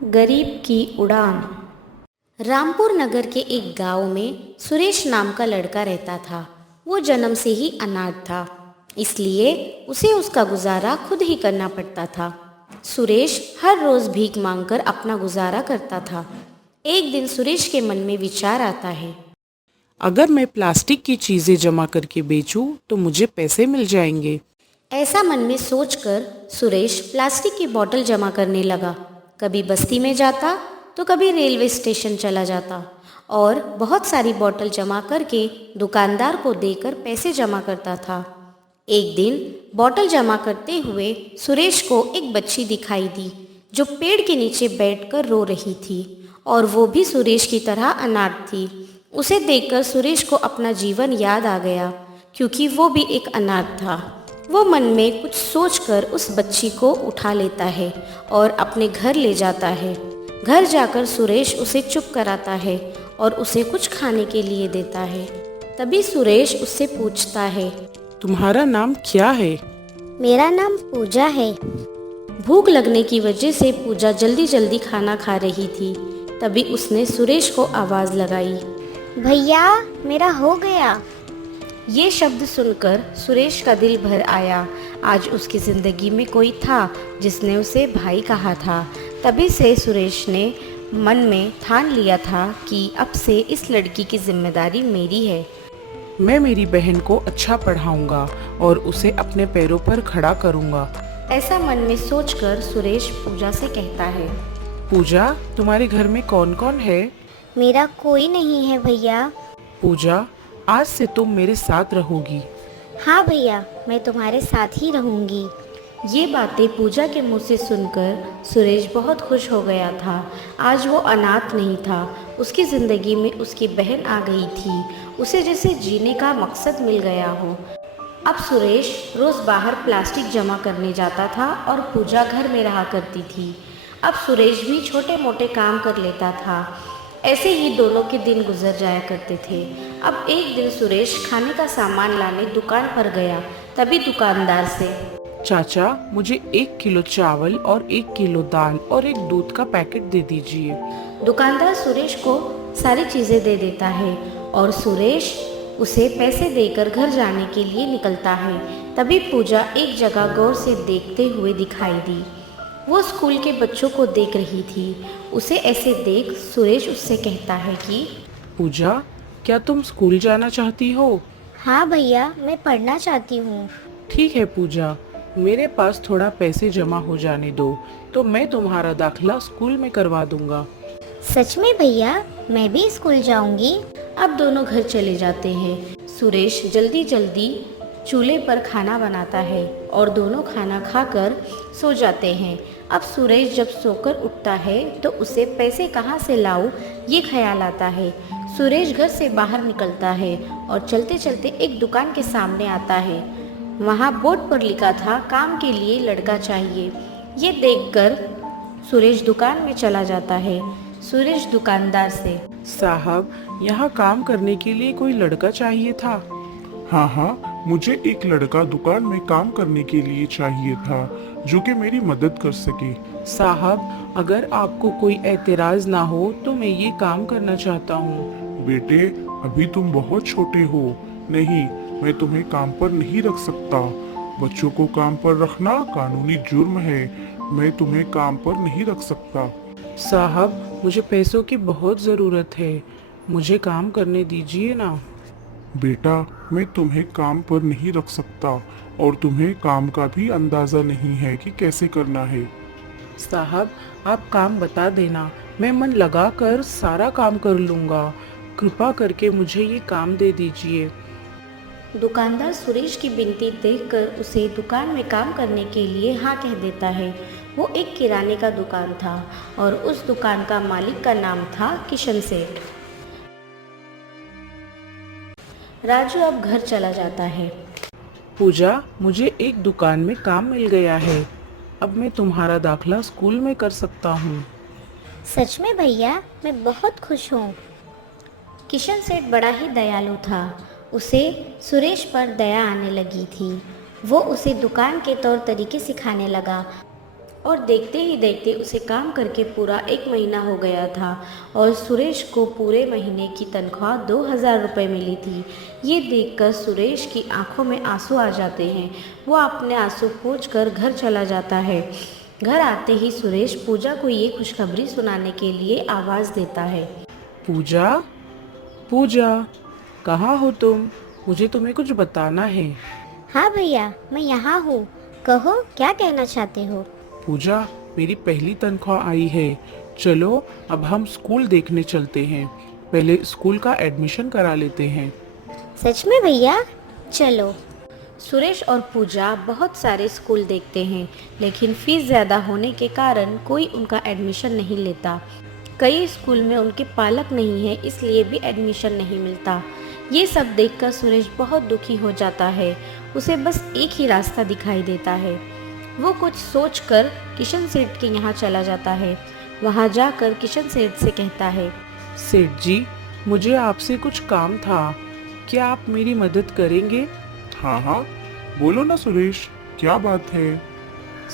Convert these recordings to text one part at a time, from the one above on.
गरीब की उड़ान। रामपुर नगर के एक गांव में सुरेश नाम का लड़का रहता था। वो जन्म से ही अनाथ था, इसलिए उसे उसका गुजारा खुद ही करना पड़ता था। सुरेश हर रोज भीख मांगकर अपना गुजारा करता था। एक दिन सुरेश के मन में विचार आता है। अगर मैं प्लास्टिक की चीज़ें जमा करके बेचूं तो मुझे पैसे मिल जाएंगे। ऐसा मन में सोचकर सुरेश प्लास्टिक की बोतल जमा करने लगा। कभी बस्ती में जाता तो कभी रेलवे स्टेशन चला जाता और बहुत सारी बोतल जमा करके दुकानदार को देकर पैसे जमा करता था। एक दिन बोतल जमा करते हुए सुरेश को एक बच्ची दिखाई दी जो पेड़ के नीचे बैठकर रो रही थी, और वो भी सुरेश की तरह अनाथ थी। उसे देखकर सुरेश को अपना जीवन याद आ गया, क्योंकि वो भी एक अनाथ था। वो मन में कुछ सोचकर उस बच्ची को उठा लेता है और अपने घर ले जाता है। घर जाकर सुरेश उसे चुप कराता है और उसे कुछ खाने के लिए देता है। तभी सुरेश उससे पूछता है, तुम्हारा नाम क्या है? मेरा नाम पूजा है। भूख लगने की वजह से पूजा जल्दी जल्दी खाना खा रही थी। तभी उसने सुरेश को आवाज़ लगाई, भैया मेरा हो गया। ये शब्द सुनकर सुरेश का दिल भर आया। आज उसकी ज़िंदगी में कोई था जिसने उसे भाई कहा था। तभी से सुरेश ने मन में ठान लिया था कि अब से इस लड़की की जिम्मेदारी मेरी है। मैं मेरी बहन को अच्छा पढ़ाऊंगा और उसे अपने पैरों पर खड़ा करूंगा। ऐसा मन में सोचकर सुरेश पूजा से कहता है, पूजा, तुम्हारे घर में कौन कौन है? मेरा कोई नहीं है भैया। पूजा, आज से तुम मेरे साथ रहोगी। हाँ भैया, मैं तुम्हारे साथ ही रहूँगी। ये बातें पूजा के मुंह से सुनकर सुरेश बहुत खुश हो गया था। आज वो अनाथ नहीं था, उसकी ज़िंदगी में उसकी बहन आ गई थी। उसे जैसे जीने का मकसद मिल गया हो। अब सुरेश रोज़ बाहर प्लास्टिक जमा करने जाता था और पूजा घर में रहा करती थी। अब सुरेश भी छोटे मोटे काम कर लेता था। ऐसे ही दोनों के दिन गुजर जाया करते थे। अब एक दिन सुरेश खाने का सामान लाने दुकान पर गया। तभी दुकानदार से, चाचा, मुझे 1 किलो चावल और 1 किलो दाल और एक दूध का पैकेट दे दीजिए। दुकानदार सुरेश को सारी चीज़ें दे देता है और सुरेश उसे पैसे देकर घर जाने के लिए निकलता है। तभी पूजा एक जगह गौर से देखते हुए दिखाई दी। वो स्कूल के बच्चों को देख रही थी। उसे ऐसे देख सुरेश उससे कहता है कि, पूजा, क्या तुम स्कूल जाना चाहती हो? हाँ भैया, मैं पढ़ना चाहती हूँ। ठीक है पूजा, मेरे पास थोड़ा पैसे जमा हो जाने दो तो मैं तुम्हारा दाखिला स्कूल में करवा दूंगा। सच में भैया, मैं भी स्कूल जाऊँगी। अब दोनों घर चले जाते हैं। सुरेश जल्दी जल्दी चूल्हे पर खाना बनाता है और दोनों खाना खाकर सो जाते हैं। अब सुरेश जब सोकर उठता है तो उसे पैसे कहाँ से लाऊं, ये ख्याल आता है। सुरेश घर से बाहर निकलता है और चलते चलते एक दुकान के सामने आता है। वहाँ बोर्ड पर लिखा था, काम के लिए लड़का चाहिए। ये देखकर सुरेश दुकान में चला जाता है। सुरेश दुकानदार से, साहब, यहाँ काम करने के लिए कोई लड़का चाहिए था। हाँ हाँ, मुझे एक लड़का दुकान में काम करने के लिए चाहिए था जो कि मेरी मदद कर सके। साहब, अगर आपको कोई एतराज ना हो तो मैं ये काम करना चाहता हूँ। बेटे, अभी तुम बहुत छोटे हो। नहीं, मैं तुम्हें काम पर नहीं रख सकता। बच्चों को काम पर रखना कानूनी जुर्म है। मैं तुम्हें काम पर नहीं रख सकता। साहब, मुझे पैसों की बहुत ज़रूरत है, मुझे काम करने दीजिए ना। बेटा, मैं तुम्हें काम पर नहीं रख सकता और तुम्हें काम का भी अंदाजा नहीं है कि कैसे करना है। साहब, आप काम बता देना, मैं मन लगा कर सारा काम कर लूँगा। कृपा करके मुझे ये काम दे दीजिए। दुकानदार सुरेश की विनती देखकर उसे दुकान में काम करने के लिए हाँ कह देता है। वो एक किराने का दुकान था और उस दुकान का मालिक का नाम था किशन सेठ। राजू अब घर चला जाता है। पूजा, मुझे एक दुकान में काम मिल गया है। अब मैं तुम्हारा दाखिला स्कूल में कर सकता हूँ। सच में भैया, मैं बहुत खुश हूँ। किशन सेठ बड़ा ही दयालु था। उसे सुरेश पर दया आने लगी थी। वो उसे दुकान के तौर तरीके सिखाने लगा। और देखते ही देखते उसे काम करके पूरा 1 महीना हो गया था और सुरेश को पूरे महीने की तनख्वाह 2000 रुपये मिली थी। ये देखकर सुरेश की आंखों में आंसू आ जाते हैं। वो अपने आंसू पोंछकर घर चला जाता है। घर आते ही सुरेश पूजा को ये खुशखबरी सुनाने के लिए आवाज़ देता है। पूजा, पूजा, कहाँ हो तुम? मुझे तुम्हें कुछ बताना है। हाँ भैया, मैं यहाँ हूँ। कहो, क्या कहना चाहते हो? पूजा, मेरी पहली तनख्वाह आई है। चलो अब हम स्कूल देखने चलते हैं। पहले स्कूल का एडमिशन करा लेते हैं। सच में भैया? चलो। सुरेश और पूजा बहुत सारे स्कूल देखते हैं, लेकिन फीस ज़्यादा होने के कारण कोई उनका एडमिशन नहीं लेता। कई स्कूल में उनके पालक नहीं है, इसलिए भी एडमिशन नहीं मिलता। ये सब देखकर सुरेश बहुत दुखी हो जाता है। उसे बस एक ही रास्ता दिखाई देता है। वो कुछ सोचकर किशन सेठ के यहाँ चला जाता है। वहाँ जाकर किशन सेठ से कहता है, सेठ जी, मुझे आपसे कुछ काम था। क्या आप मेरी मदद करेंगे? हाँ हाँ, बोलो ना सुरेश, क्या बात है?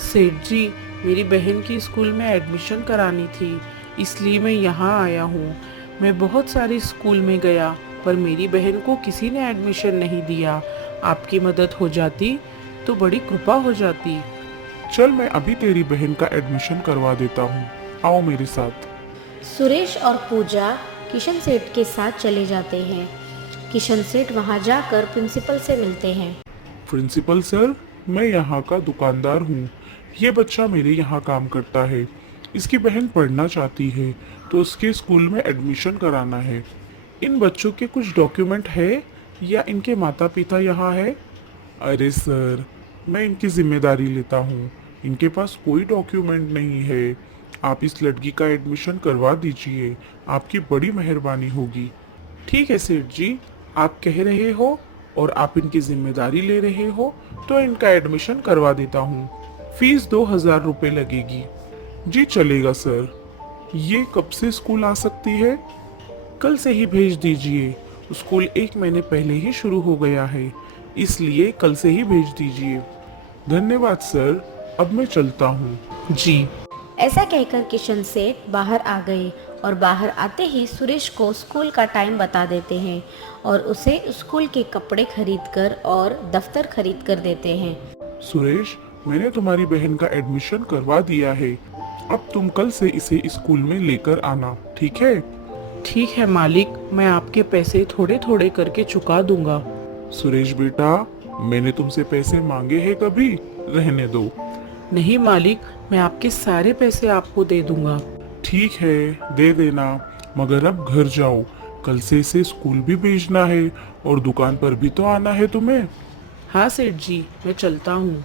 सेठ जी, मेरी बहन की स्कूल में एडमिशन करानी थी, इसलिए मैं यहाँ आया हूँ। मैं बहुत सारे स्कूल में गया, पर मेरी बहन को किसी ने एडमिशन नहीं दिया। आपकी मदद हो जाती तो बड़ी कृपा हो जाती। चल, मैं अभी तेरी बहन का एडमिशन करवा देता हूँ। आओ मेरे साथ। सुरेश और पूजा किशन सेठ के साथ चले जाते हैं। किशन सेठ वहाँ जाकर प्रिंसिपल से मिलते हैं। प्रिंसिपल सर, मैं यहाँ का दुकानदार हूँ। ये बच्चा मेरे यहाँ काम करता है। इसकी बहन पढ़ना चाहती है, तो उसके स्कूल में एडमिशन कराना है। इन बच्चों के कुछ डॉक्यूमेंट है या इनके माता पिता यहाँ है? अरे सर, मैं इनकी जिम्मेदारी लेता हूँ। इनके पास कोई डॉक्यूमेंट नहीं है। आप इस लड़की का एडमिशन करवा दीजिए, आपकी बड़ी मेहरबानी होगी। ठीक है सेठ जी, आप कह रहे हो और आप इनकी जिम्मेदारी ले रहे हो, तो इनका एडमिशन करवा देता हूँ। फीस 2000 रुपये लगेगी। जी चलेगा सर। ये कब से स्कूल आ सकती है? कल से ही भेज दीजिए। स्कूल 1 महीने पहले ही शुरू हो गया है, इसलिए कल से ही भेज दीजिए। धन्यवाद सर, अब मैं चलता हूँ। जी। ऐसा कहकर किशन सेठ बाहर आ गए और बाहर आते ही सुरेश को स्कूल का टाइम बता देते हैं और उसे स्कूल के कपड़े खरीदकर और दफ्तर खरीद कर देते हैं। सुरेश, मैंने तुम्हारी बहन का एडमिशन करवा दिया है। अब तुम कल से इसे स्कूल में लेकर आना, ठीक है? ठीक है मालिक, मैं आपके पैसे थोड़े थोड़े करके चुका दूंगा। सुरेश बेटा, मैंने तुमसे पैसे मांगे हैं कभी? रहने दो। नहीं मालिक, मैं आपके सारे पैसे आपको दे दूंगा। ठीक है, दे देना, मगर अब घर जाओ। कल से इसे स्कूल भी भेजना है और दुकान पर भी तो आना है तुम्हें। हाँ सेठ जी, मैं चलता हूँ।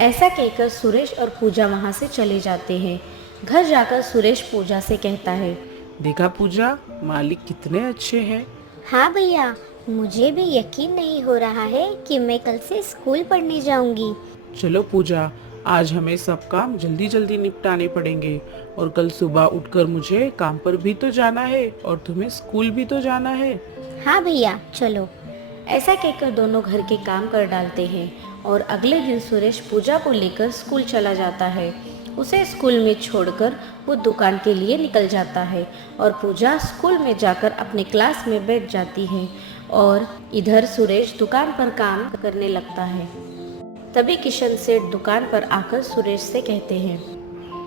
ऐसा कहकर सुरेश और पूजा वहाँ से चले जाते हैं। घर जाकर सुरेश पूजा से कहता है, देखा पूजा, मालिक कितने अच्छे हैं। हाँ भैया, मुझे भी यकीन नहीं हो रहा है कि मैं कल से स्कूल पढ़ने जाऊंगी। चलो पूजा, आज हमें सब काम जल्दी जल्दी निपटाने पड़ेंगे और कल सुबह उठकर मुझे काम पर भी तो जाना है और तुम्हें स्कूल भी तो जाना है। हाँ भैया, चलो। ऐसा कहकर दोनों घर के काम कर डालते हैं और अगले दिन सुरेश पूजा को लेकर स्कूल चला जाता है। उसे स्कूल में छोड़कर वो दुकान के लिए निकल जाता है और पूजा स्कूल में जाकर अपने क्लास में बैठ जाती है और इधर सुरेश दुकान पर काम करने लगता है। तभी किशन सेठ दुकान पर आकर सुरेश से कहते हैं,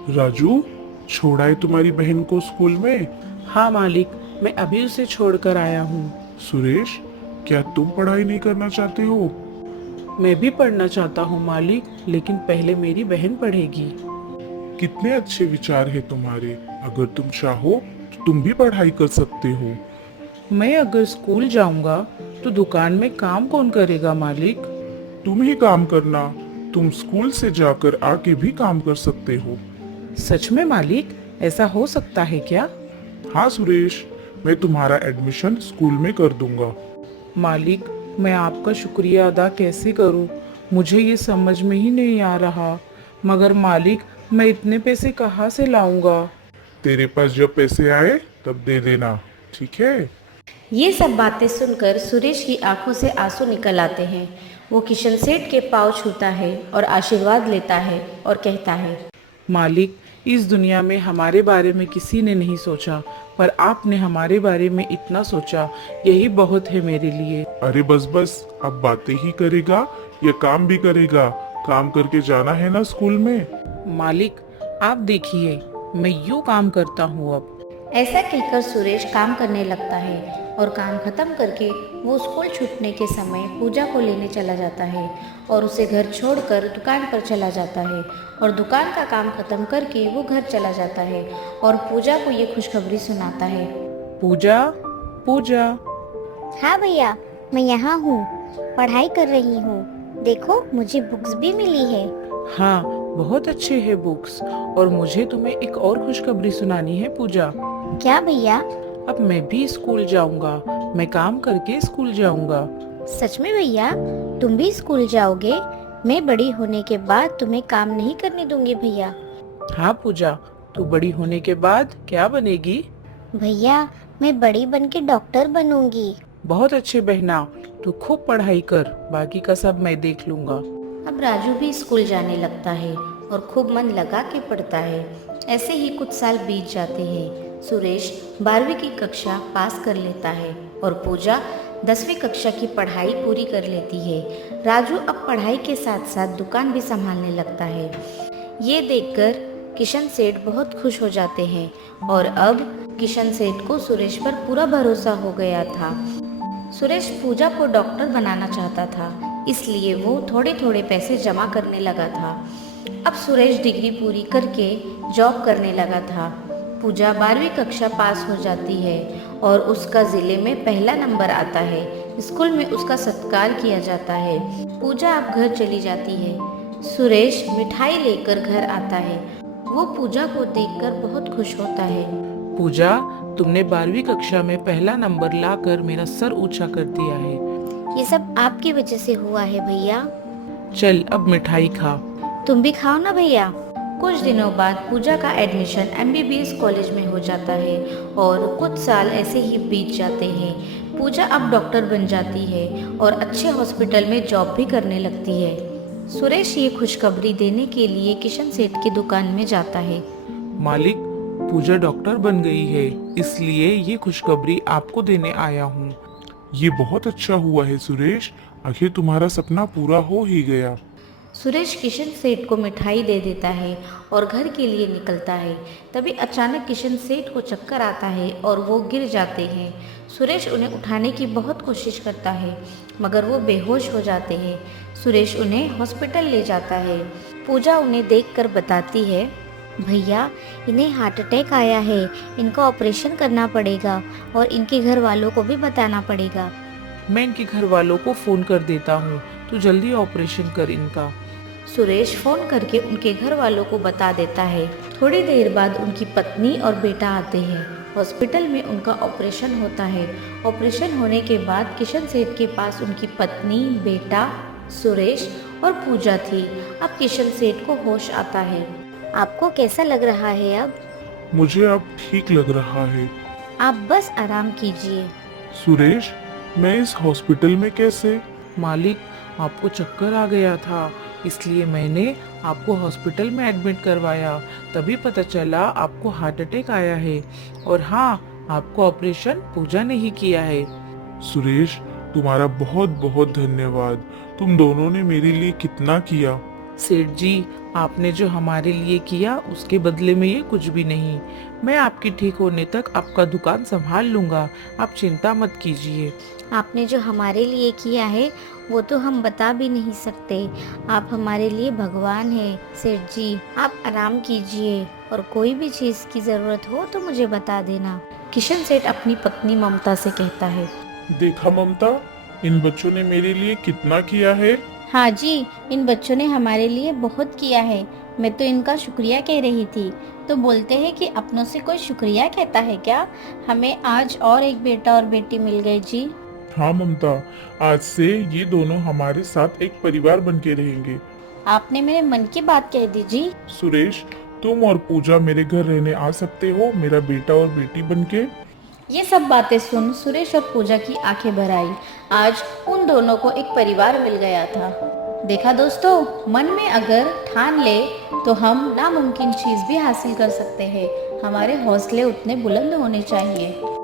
राजू, छोड़ा है तुम्हारी बहन को स्कूल में? हाँ मालिक, मैं अभी उसे छोड़कर आया हूँ। सुरेश, क्या तुम पढ़ाई नहीं करना चाहते हो? मैं भी पढ़ना चाहता हूँ मालिक, लेकिन पहले मेरी बहन पढ़ेगी। कितने अच्छे विचार है तुम्हारे। अगर तुम चाहो तो तुम भी पढ़ाई कर सकते हो। मैं अगर स्कूल जाऊंगा तो दुकान में काम कौन करेगा मालिक? तुम ही काम करना। तुम स्कूल से जाकर आके भी काम कर सकते हो। सच में मालिक, ऐसा हो सकता है क्या? हाँ सुरेश, मैं तुम्हारा एडमिशन स्कूल में कर दूंगा। मालिक, मैं आपका शुक्रिया अदा कैसे करूं? मुझे ये समझ में ही नहीं आ रहा। मगर मालिक, मैं इतने पैसे कहाँ से लाऊंगा? तेरे पास जब पैसे आए तब दे देना, ठीक है? ये सब बातें सुनकर सुरेश की आंखों से आंसू निकल आते हैं। वो किशन सेठ के पाँव छूता है और आशीर्वाद लेता है और कहता है, मालिक, इस दुनिया में हमारे बारे में किसी ने नहीं सोचा, पर आपने हमारे बारे में इतना सोचा, यही बहुत है मेरे लिए। अरे बस बस, अब बातें ही करेगा या काम भी करेगा? काम करके जाना है ना स्कूल में। मालिक, आप देखिए, मैं यूं काम करता हूँ अब। ऐसा कहकर सुरेश काम करने लगता है और काम खत्म करके वो स्कूल छूटने के समय पूजा को लेने चला जाता है और उसे घर छोड़कर दुकान पर चला जाता है और दुकान का काम खत्म करके वो घर चला जाता है और पूजा को ये खुशखबरी सुनाता है। पूजा, पूजा। हाँ भैया, मैं यहाँ हूँ, पढ़ाई कर रही हूँ। देखो, मुझे बुक्स भी मिली है। हाँ, बहुत अच्छे है बुक्स। और मुझे तुम्हें एक और खुशखबरी सुनानी है पूजा। क्या भैया? अब मैं भी स्कूल जाऊंगा, मैं काम करके स्कूल जाऊंगा। सच में भैया, तुम भी स्कूल जाओगे? मैं बड़ी होने के बाद तुम्हें काम नहीं करने दूंगी भैया। हाँ पूजा, तू बड़ी होने के बाद क्या बनेगी? भैया, मैं बड़ी बन के डॉक्टर बनूंगी। बहुत अच्छे बहना, तू खूब पढ़ाई कर, बाकी का सब मैं देख लूंगा। अब राजू भी स्कूल जाने लगता है और खूब मन लगा के पढ़ता है। ऐसे ही कुछ साल बीत जाते हैं। सुरेश 12वीं की कक्षा पास कर लेता है और पूजा 10वीं कक्षा की पढ़ाई पूरी कर लेती है। राजू अब पढ़ाई के साथ साथ दुकान भी संभालने लगता है। ये देखकर किशन सेठ बहुत खुश हो जाते हैं और अब किशन सेठ को सुरेश पर पूरा भरोसा हो गया था। सुरेश पूजा को डॉक्टर बनाना चाहता था, इसलिए वो थोड़े थोड़े पैसे जमा करने लगा था। अब सुरेश डिग्री पूरी करके जॉब करने लगा था। पूजा 12वीं कक्षा पास हो जाती है और उसका ज़िले में पहला नंबर आता है। स्कूल में उसका सत्कार किया जाता है। पूजा अब घर चली जाती है। सुरेश मिठाई लेकर घर आता है। वो पूजा को देखकर बहुत खुश होता है। पूजा, तुमने 12वीं कक्षा में पहला नंबर लाकर मेरा सर ऊंचा कर दिया है। ये सब आपकी वजह से हुआ है भैया। चल अब मिठाई खा। तुम भी खाओ ना भैया। कुछ दिनों बाद पूजा का एडमिशन MBBS कॉलेज में हो जाता है और कुछ साल ऐसे ही बीत जाते हैं। पूजा अब डॉक्टर बन जाती है और अच्छे हॉस्पिटल में जॉब भी करने लगती है। सुरेश ये खुशखबरी देने के लिए किशन सेठ की दुकान में जाता है। मालिक, पूजा डॉक्टर बन गई है, इसलिए ये खुशखबरी आपको देने आया हूँ। ये बहुत अच्छा हुआ है सुरेश, आखिर तुम्हारा सपना पूरा हो ही गया। सुरेश किशन सेठ को मिठाई दे देता है और घर के लिए निकलता है। तभी अचानक किशन सेठ को चक्कर आता है और वो गिर जाते हैं। सुरेश उन्हें उठाने की बहुत कोशिश करता है मगर वो बेहोश हो जाते हैं। सुरेश उन्हें हॉस्पिटल ले जाता है। पूजा उन्हें देखकर बताती है, भैया, इन्हें हार्ट अटैक आया है, इनका ऑपरेशन करना पड़ेगा और इनके घर वालों को भी बताना पड़ेगा। मैं इनके घर वालों को फोन कर देता हूँ, तू जल्दी ऑपरेशन कर इनका। सुरेश फोन करके उनके घर वालों को बता देता है। थोड़ी देर बाद उनकी पत्नी और बेटा आते हैं। हॉस्पिटल में उनका ऑपरेशन होता है। ऑपरेशन होने के बाद किशन सेठ के पास उनकी पत्नी, बेटा, सुरेश और पूजा थी। अब किशन सेठ को होश आता है। आपको कैसा लग रहा है अब? मुझे अब ठीक लग रहा है। आप बस आराम कीजिए। सुरेश, मैं इस हॉस्पिटल में कैसे? मालिक, आपको चक्कर आ गया था, इसलिए मैंने आपको हॉस्पिटल में एडमिट करवाया। तभी पता चला आपको हार्ट अटैक आया है। और हाँ, आपको ऑपरेशन पूजा ने ही किया है। सुरेश, तुम्हारा बहुत बहुत धन्यवाद। तुम दोनों ने मेरे लिए कितना किया। सेठ जी, आपने जो हमारे लिए किया उसके बदले में ये कुछ भी नहीं। मैं आपके ठीक होने तक आपका दुकान संभाल लूंगा, आप चिंता मत कीजिए। आपने जो हमारे लिए किया है वो तो हम बता भी नहीं सकते। आप हमारे लिए भगवान हैं। सेठ जी, आप आराम कीजिए और कोई भी चीज़ की ज़रूरत हो तो मुझे बता देना। किशन सेठ अपनी पत्नी ममता से कहता है, देखा ममता, इन बच्चों ने मेरे लिए कितना किया है। हाँ जी, इन बच्चों ने हमारे लिए बहुत किया है। मैं तो इनका शुक्रिया कह रही थी। तो बोलते हैं कि अपनों से कोई शुक्रिया कहता है क्या? हमें आज और एक बेटा और बेटी मिल गए जी। हाँ ममता, आज से ये दोनों हमारे साथ एक परिवार बन के रहेंगे। आपने मेरे मन की बात कह दी जी। सुरेश, तुम और पूजा मेरे घर रहने आ सकते हो, मेरा बेटा और बेटी बनके। ये सब बातें सुन सुरेश और पूजा की आंखें भर आई। आज उन दोनों को एक परिवार मिल गया था। देखा दोस्तों, मन में अगर ठान ले तो हम नामुमकिन चीज़ भी हासिल कर सकते हैं। हमारे हौसले उतने बुलंद होने चाहिए।